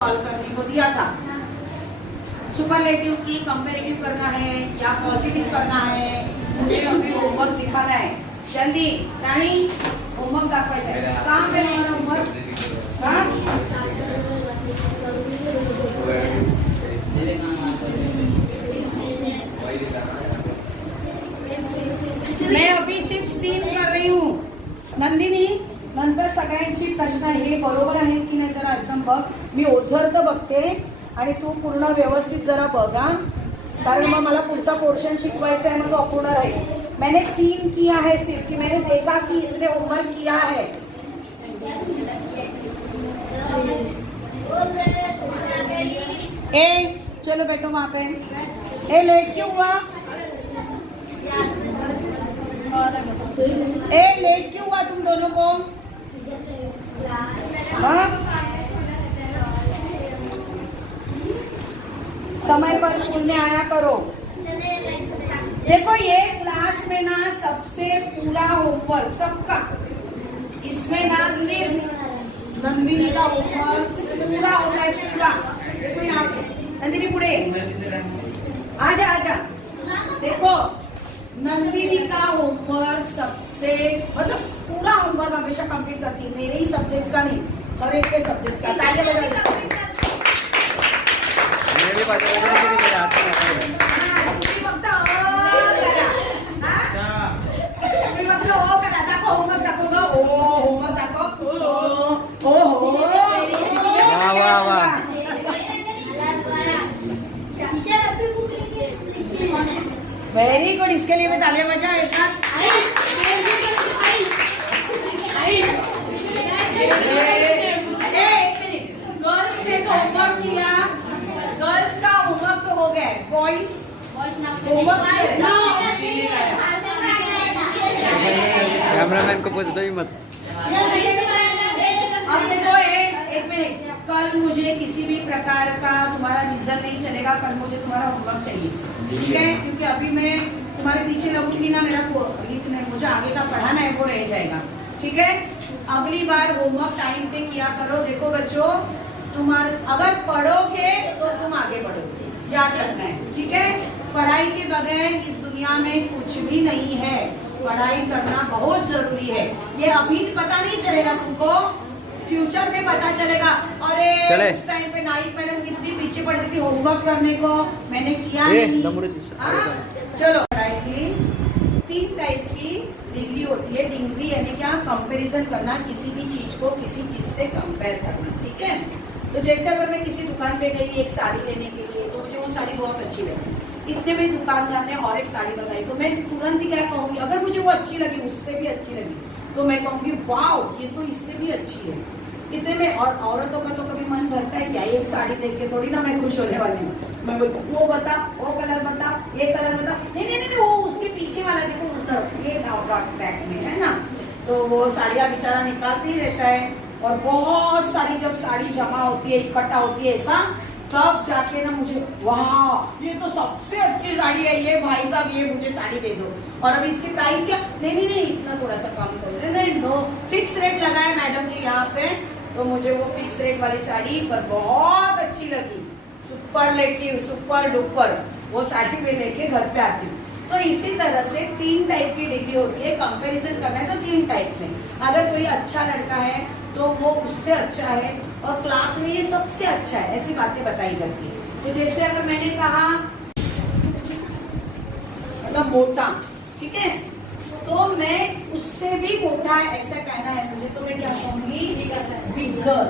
Solve करने को दिया था। सुपरलेटिव की कंपैरेटिव करना है या पॉजिटिव करना है, मुझे अभी होमवर्क दिखाना है। जल्दी रानी होमवर्क दाखवायचा आहे। कहाँ पे हमारा होमवर्क? हाँ मैं अभी सिर्फ सीन कर रही हूँ। नंदिनी नंतर सगळ्यांची प्रश्न हे बरोबर आहेत की नाही जरा एकदम बघ। मी ओझरतं बघते आणि तू पूर्ण व्यवस्थित जरा बघ हा, कारण मग मला पुढचा पोर्शन शिकवायचा है, मग तो अपूर्ण रहेगा। मैंने सीन किया है सिर्फ कि मैंने देखा कि इसने होमवर्क किया है। ए चलो बैठो वहां पे। ए लेट क्यों हुआ? ए लेट क्यों हुआ तुम दोनों को? हाँ? समय पर स्कूल में आया करो। देखो ये क्लास में ना सबसे पूरा होमवर्क सबका, इसमें ना सिर्फ नंदिनी का होमवर्क पूरा होता है पूरा। देखो यहाँ पे नंदिनी पुढे आजा आजा। देखो नंदिनी का होमवर्क सबसे मतलब पूरा होमवर्क हमेशा कंप्लीट करती है, मेरे ही सब्जेक्ट का नहीं, हर एक के सब्जेक्ट का। तालियां बजाओ। वेरी गुड, इसके लिए मैं तालियां बजाओ एक बार। गर्ल्स ने तो होमवर्क किया, गर्ल्स का होमवर्क तो हो गया, बॉयज कैमरामैन को पूछ दो ही मत। अब देखो एक मिनट, कल मुझे किसी भी प्रकार का तुम्हारा रीजन नहीं चलेगा, कल मुझे तुम्हारा होमवर्क चाहिए, ठीक है? क्योंकि अभी मैं तुम्हारे पीछे लगूंगी ना, मेरा लिखने मुझे आगे का पढ़ाना है वो रह जाएगा, ठीक है? अगली बार होमवर्क टाइम पे किया करो। देखो बच्चों, तुम्हारे अगर पढ़ोगे तो तुम आगे बढ़ोगे, याद रखना है, ठीक है? पढ़ाई के बगैर इस दुनिया में कुछ भी नहीं है, पढ़ाई करना बहुत जरूरी है। ये अभी पता नहीं चलेगा तुमको, फ्यूचर में पता चलेगा। अरे उस टाइम पे नाइट मैडम कितनी पीछे पड़ती थी होमवर्क करने को, मैंने किया नहीं। चलो पढ़ाई की 3 टाइप की डिग्री होती है। डिग्री यानी क्या? कंपैरिजन करना, किसी भी चीज को किसी चीज से कंपेयर करना, ठीक है? तो जैसे अगर मैं किसी दुकान पे गई एक साड़ी लेने के लिए, तो मुझे वो साड़ी बहुत अच्छी लगी, इतने में दुकानदार ने और एक साड़ी बताई, तो मैं तुरंत ही क्या कहूंगी? अगर मुझे वो अच्छी लगी, उससे भी अच्छी लगी, तो मैं कहूंगी वाओ ये तो इससे भी अच्छी है। इतने में और औरतों का तो कभी मन भरता है क्या? एक साड़ी देख के थोड़ी ना मैं खुश होने वाली हूँ। मैं वो बता, वो कलर बता, ये कलर बता, नहीं नहीं नहीं वो उसके पीछे वाला देखो, उस तरफ ये टैग में है ना, तो वो साड़ियाँ बेचारा निकालते ही रहता है। और बहुत सारी जब साड़ी जमा होती है, इकट्ठा होती है ऐसा, तब जाके ना मुझे वाह ये तो सबसे अच्छी साड़ी है, ये भाई साहब ये मुझे साड़ी दे दो। और अब इसकी प्राइस क्या? नहीं नहीं नहीं इतना थोड़ा सा कम करो, नहीं नो फिक्स रेट लगाए मैडम जी यहाँ पे, तो मुझे वो फिक्स रेट वाली साड़ी पर बहुत अच्छी लगी, सुपरलेटिव सुपर डुपर, वो साड़ी में लेके घर पे आती हूँ। तो इसी तरह से 3 टाइप की डिग्री होती है। कंपैरिजन करना है तो 3 टाइप में, अगर कोई अच्छा लड़का है तो वो उससे अच्छा है, और क्लास में ये सबसे अच्छा है, ऐसी बातें बताई जाती है। तो जैसे अगर मैंने कहा मतलब मोटा, ठीक है, तो मैं उससे भी मोटा है ऐसा कहना है मुझे, तो मैं क्या कहूंगी? बिगर।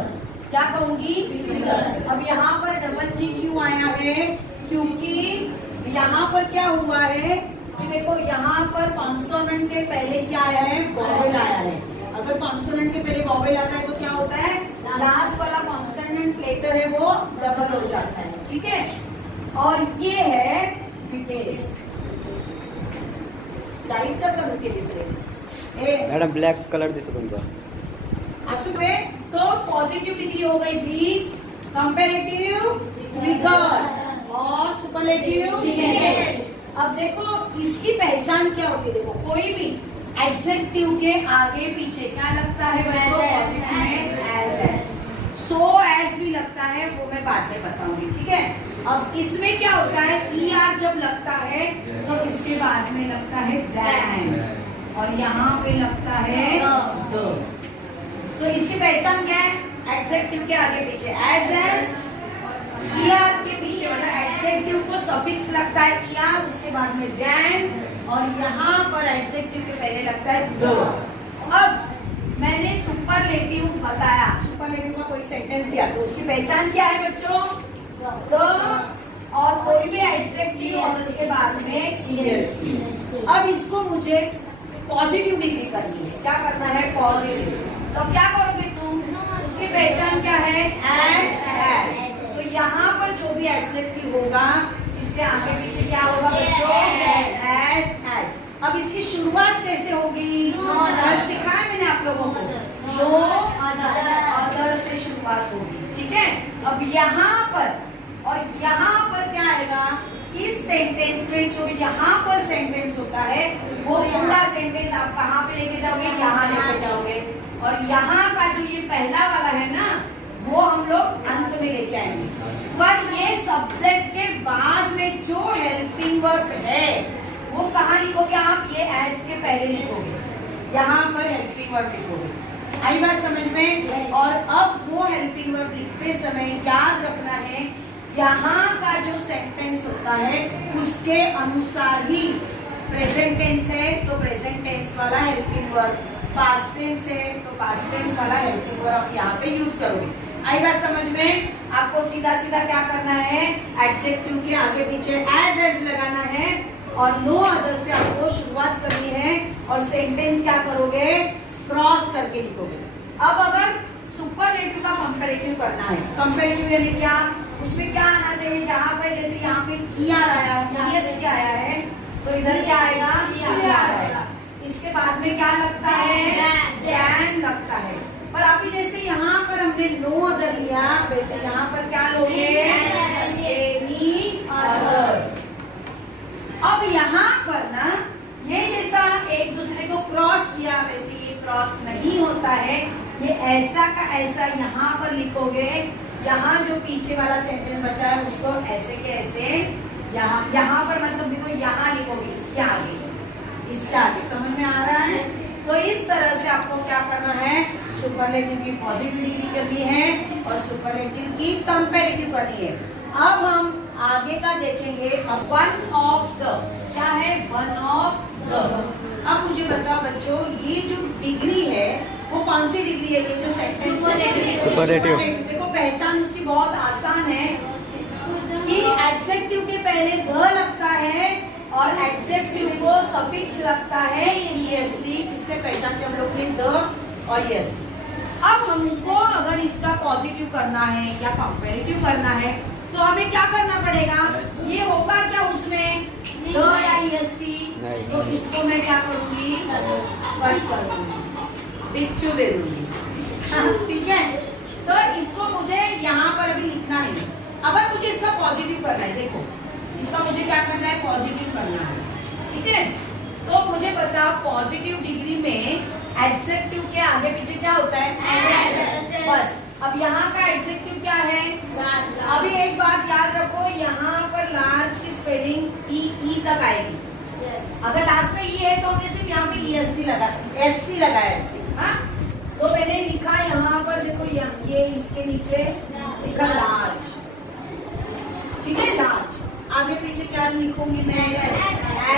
क्या कहूंगी? बिगर। अब यहाँ पर डबल जी क्यों आया है? क्योंकि यहाँ पर क्या हुआ है कि देखो यहाँ पर कॉन्सोनेंट के पहले क्या आया है? वॉवेल आया है। अगर कॉन्सोनेंट के पहले वॉवेल आता है तो क्या होता है? लास्ट वाला कॉन्सोनेंट लेटर है वो डबल हो जाता है, ठीक है? और ये है डिटेल्स लाईट कसा होते दिसरे मॅडम ब्लॅक कलर दिसतो तुमचा असू पे, तो पॉजिटिव डिग्री हो गई बी, कंपैरेटिव बिगर और सुपरलेटिव डिटेल्स। अब देखो इसकी पहचान क्या होती है? देखो कोई भी एडजेक्टिव के आगे पीछे क्या लगता है बच्चों? पॉजिटिव में एज है, सो एज भी लगता है, वो मैं बाद में बताऊंगी, ठीक है। अब इसमें क्या होता है, ER जब लगता है तो इसके बाद में लगता है than, और यहाँ पे लगता है the। तो इसकी पहचान क्या है, एडजेक्टिव के आगे पीछे एज ER के पीछे मतलब एडजेक्टिव को सफिक्स लगता है ER, उसके बाद में than, और यहाँ पर एडजेक्टिव के पहले लगता है the। अब मैंने सुपरलेटिव बताया, सुपरलेटिव का कोई सेंटेंस दिया तो उसकी पहचान क्या है बच्चों, the, और कोई भी एडजेक्टिव और उसके बाद में EST। अब इसको मुझे पॉजिटिव डिग्री करनी है, क्या करना है, पॉजिटिव। तो क्या करोगे तुम, उसकी पहचान क्या है, एज। तो यहाँ पर जो भी एडजेक्टिव होगा इसके आगे पीछे क्या होगा बच्चों, एज। अब इसकी शुरुआत कैसे होगी, कल सिखाया मैंने आप लोगों को, नो अदर से शुरुआत होगी, ठीक है। अब यहाँ पर और यहाँ पर क्या आएगा, इस सेंटेंस में जो यहाँ पर सेंटेंस होता है वो पूरा सेंटेंस आप कहाँ पे लेके जाओगे, यहाँ लेके जाओगे, और यहाँ का जो ये पहला वाला है ना वो हम लोग अंत में लेके आएंगे। पर ये सब्जेक्ट के बाद में जो हेल्पिंग वर्ब है वो कहाँ लिखोगे आप, ये एज के पहले लिखोगे, यहाँ पर हेल्पिंग वर्ब लिखोगे। आई बात समझ में। और अब वो हेल्पिंग वर्ब लिखते समय याद रखना है यहाँ का जो सेंटेंस होता है उसके अनुसार ही, प्रेजेंट टेंस है तो प्रेजेंट टेंस वाला हेल्पिंग वर्ब, पास्ट टेंस है तो पास्ट टेंस वाला हेल्पिंग वर्ब आप यहाँ पे यूज करोगे। आई बात समझ में। आपको सीधा सीधा क्या करना है, एडजेक्टिव के आगे पीछे एज लगाना है और नो अदर से आपको शुरुआत करनी है और सेंटेंस क्या करोगे, क्रॉस करके लिखोगे। अब अगर सुपरलेटिव का कंपैरेटिव करना है, कंपैरेटिव यानी क्या, उसमें क्या आना चाहिए, जहां पर जैसे यहाँ पे ER आया, EST आया है तो इधर क्या आएगा, ER आएगा। इसके बाद में क्या लगता है, than लगता है। पर अभी जैसे यहाँ पर हमने नो अदर लिया, वैसे यहाँ पर क्या लोगे, एनी अदर। अब यहाँ पर ना ये जैसा एक दूसरे को क्रॉस किया वैसे ये क्रॉस नहीं होता है, ये ऐसा का ऐसा यहाँ पर लिखोगे। यहाँ जो पीछे वाला सेंटेंस बचा है उसको ऐसे के ऐसे यहाँ पर मतलब देखो यहाँ लिखोगे, इसके आगे समझ में आ रहा है। तो इस तरह से आपको क्या करना है, सुपरलेटिव की पॉजिटिव डिग्री करनी है और सुपरलेटिव की कंपैरेटिव करनी है। अब हम आगे का देखेंगे, वन ऑफ द क्या है, वन ऑफ द। अब मुझे बताओ बच्चों, ये जो डिग्री है वो कौन सी डिग्री है, ये जो सेंटेंस सुपरलेटिव। देखो पहचान उसकी बहुत आसान है कि एडजेक्टिव के पहले द लगता है और एडजेक्टिव को सफिक्स लगता है EST। इससे पहचान के हम लोग ने द और EST। अब हमको अगर इसका पॉजिटिव करना है या कंपैरेटिव करना है तो हमें क्या करना पड़ेगा, ये होगा क्या उसमें द या EST, तो इसको मैं क्या करूंगी, कट कर दूंगी, पिक्चू दे दूंगी, ठीक है। तो इसको मुझे यहाँ पर अभी लिखना नहीं है। अगर मुझे इसका पॉजिटिव करना है, देखो इसका मुझे क्या करना है, पॉजिटिव करना है, ठीक है। तो मुझे बताओ पॉजिटिव डिग्री में एडजेक्टिव के आगे पीछे क्या होता है, बस। अब यहाँ का एडजेक्टिव क्या है, अभी एक बात याद रखो, यहाँ पर लार्ज की स्पेलिंग ई तक आएगी। अगर लास्ट में ई है तो हमने सिर्फ यहाँ पे EST लगाया ऐसे, हाँ। तो मैंने लिखा यहाँ पर देखो, ये इसके नीचे लिखा लार्ज, ठीक है, लार्ज। आगे पीछे क्या लिखूंगी मैं,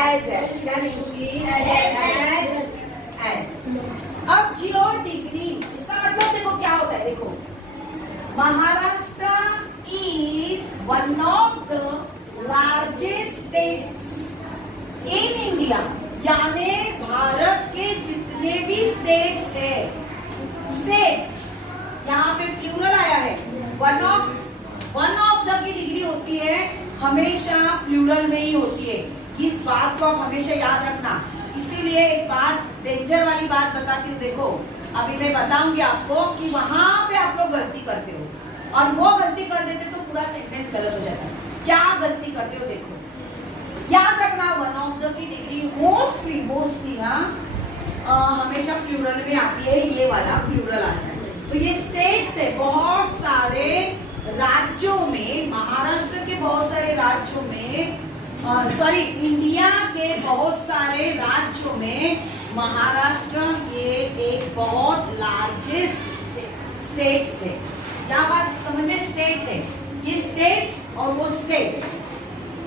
एज। क्या लिखूंगी, एज। अब जियो डिग्री, इसका मतलब देखो क्या होता है, देखो Maharashtra is one of the largest states in India, यानी भारत के जितने भी स्टेट्स है, स्टेट्स यहाँ पे प्लूरल आया है, one of the key degree होती है हमेशा प्लूरल में ही होती है। इस बात को आप हमेशा याद रखना। इसीलिए एक बात, डेंजर वाली बात बताती हूँ, देखो अभी मैं बताऊंगी आपको कि वहां पे आप लोग गलती करते हो और वो गलती कर देते तो पूरा सेंटेंस गलत हो जाता है। क्या गलती करते हो, देखो याद रखना, one of the key degree mostly हाँ हमेशा प्लूरल में आती है, ये वाला प्लूरल आता है। तो ये स्टेट्स है, बहुत सारे राज्यों में, महाराष्ट्र के बहुत सारे राज्यों में, सॉरी इंडिया के बहुत सारे राज्यों में महाराष्ट्र ये एक बहुत लार्जेस्ट स्टेट्स है। क्या बात समझ में? स्टेट है ये, स्टेट्स और वो स्टेट।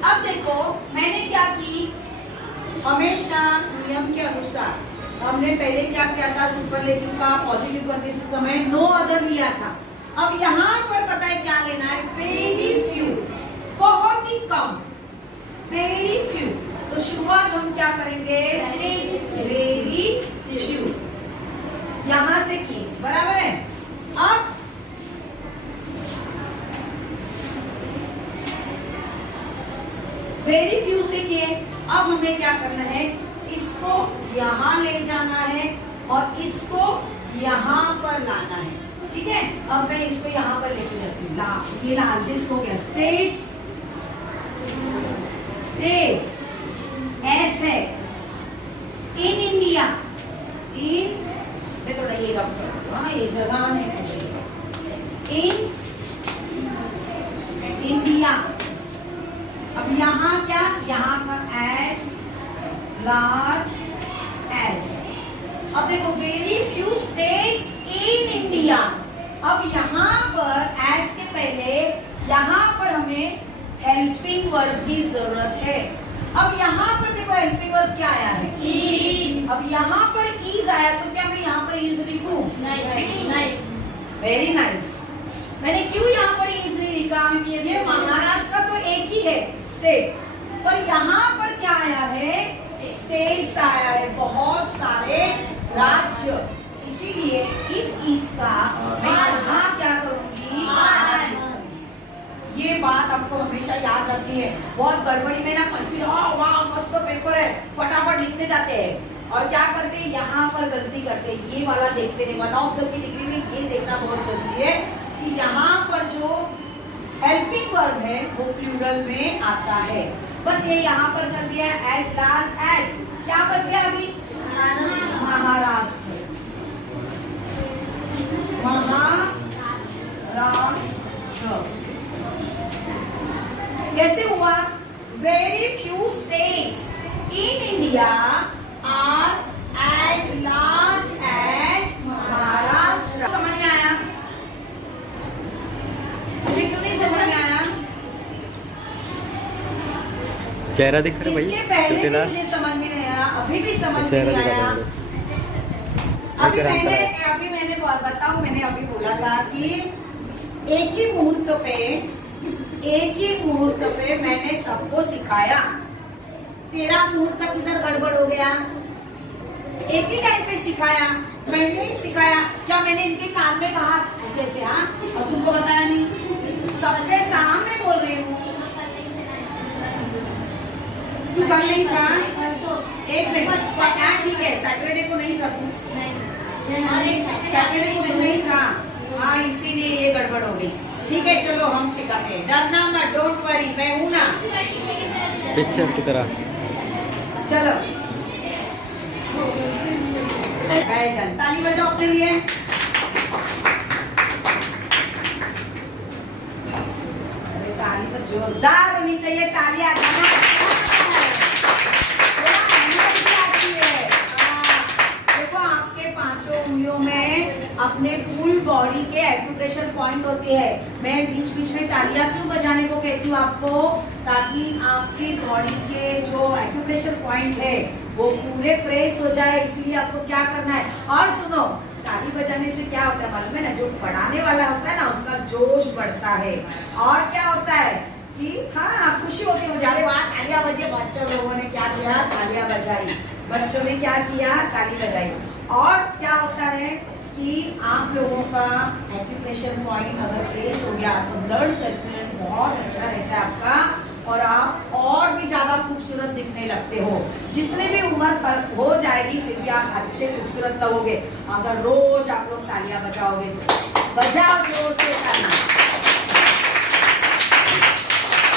अब देखो मैंने क्या की, हमेशा नियम के अनुसार हमने पहले क्या किया था, सुपरलेटिव का पॉजिटिव करते समय नो अदर लिया था। अब यहाँ पर पता है क्या लेना है, वेरी फ्यू, बहुत ही कम, वेरी फ्यू। तो शुरुआत हम क्या करेंगे, वेरी फ्यू यहां से की, बराबर है। अब वेरी फ्यू से किए, अब हमें क्या करना है, इसको यहाँ ले जाना है और इसको यहाँ पर लाना है, ठीक है। अब मैं इसको यहाँ पर लेके जाती हूँ, ये लार्जेस्ट हो गया, स्टेट्स, स्टेट्स एस है, इन इंडिया, इन थोड़ा ये रख, हाँ ये जगह है, इन इंडिया। अब यहाँ क्या, यहाँ पर एज लार्ज एज। अब देखो very few states in India. अब यहाँ पर एज के पहले यहाँ पर हमें हेल्पिंग वर्ब की जरूरत है। अब यहाँ पर देखो हेल्पिंग वर्ब क्या आया है, इज। अब यहाँ पर इज आया तो क्या मैं यहाँ पर इज लिखूं? नहीं। Very nice. मैंने क्यों यहाँ पर इज नहीं लिखा, ये महाराष्ट्र तो एक ही है स्टेट, पर यहाँ पर क्या आया है, स्टेट्स आया है, बहुत सारे राज्य। इसीलिए इस इज का मैं यहाँ क्या करूंगी, ये बात आपको हमेशा याद रखनी है। बहुत गड़बड़ी में ना कंफ्यूज, वाह मस्त पेपर है, फटाफट लिखते जाते हैं और क्या करते हैं, यहाँ पर गलती करते हैं, ये वाला देखते नहीं। 1 ऑफ द की डिग्री में ये देखना बहुत जरूरी है कि यहाँ पर जो हेल्पिंग वर्ब है वो प्लूरल में आता है। बस ये यहाँ पर कर दिया एज लार्ज एज। क्या बच गया अभी, महाराष्ट्र, महाराष्ट्र। कैसे हुआ, very few states in India are as large as Maharashtra. समझ में आया? मुझे क्यों नहीं समझ में आया? चेहरा दिख रहा है भाई, इसके पहले भी मुझे समझ में नहीं आया, अभी भी समझ में चेहरा नहीं दिखा आया। रहा अभी मैंने बताऊं, मैंने अभी बोला था कि एक ही मुहूर्त पे मैंने सबको सिखाया। तेरा मुहूर्त तक इधर गड़बड़ हो गया, एक ही टाइम पे सिखाया, मैंने ही सिखाया। क्या मैंने इनके कान में कहा ऐसे ऐसे, हाँ, और तुमको बताया नहीं? सबके सामने बोल रही हूँ। तू कल नहीं था, एक मिनट, ठीक है, सैटरडे को नहीं था तू, सैटरडे को नहीं था, हाँ इसीलिए ये गड़बड़ हो गई। ठीक है चलो हम सिखाते हैं, डरना मत, डोंट वरी, मैं हूं ना। पिक्चर की तरह। चलो ताली बजाओ अपने लिए। अरे ताली तो जोरदार होनी चाहिए, तालियां देखो आपके पांचों उंगलियों में अपने फुल बॉडी के एक्यूप्रेशर पॉइंट होते हैं। मैं बीच बीच में तालियां क्यों बजाने को कहती हूँ आपको, ताकि आपकी बॉडी के जो एक्यूप्रेशर पॉइंट है वो पूरे प्रेस हो जाए। इसीलिए आपको क्या करना है, और सुनो, ताली बजाने से क्या होता है मालूम है ना, जो पढ़ाने वाला होता है ना उसका जोश बढ़ता है। और क्या होता है कि हाँ खुशी होती है, जाने वाह तालियां बजे, बच्चों लोगों ने क्या किया, तालियां बजाई, बच्चों ने क्या किया, ताली बजाई। और क्या होता है कि आप लोगों का एक्यूप्रेशर पॉइंट अगर प्रेस हो गया तो ब्लड सर्कुलेशन बहुत अच्छा रहता है आपका, और आप और भी ज्यादा खूबसूरत दिखने लगते हो। जितने भी उम्र हो जाएगी फिर भी आप अच्छे खूबसूरत लगोगे अगर रोज आप लोग तालियां बजाओगे। बजाओ जोर से तालियां।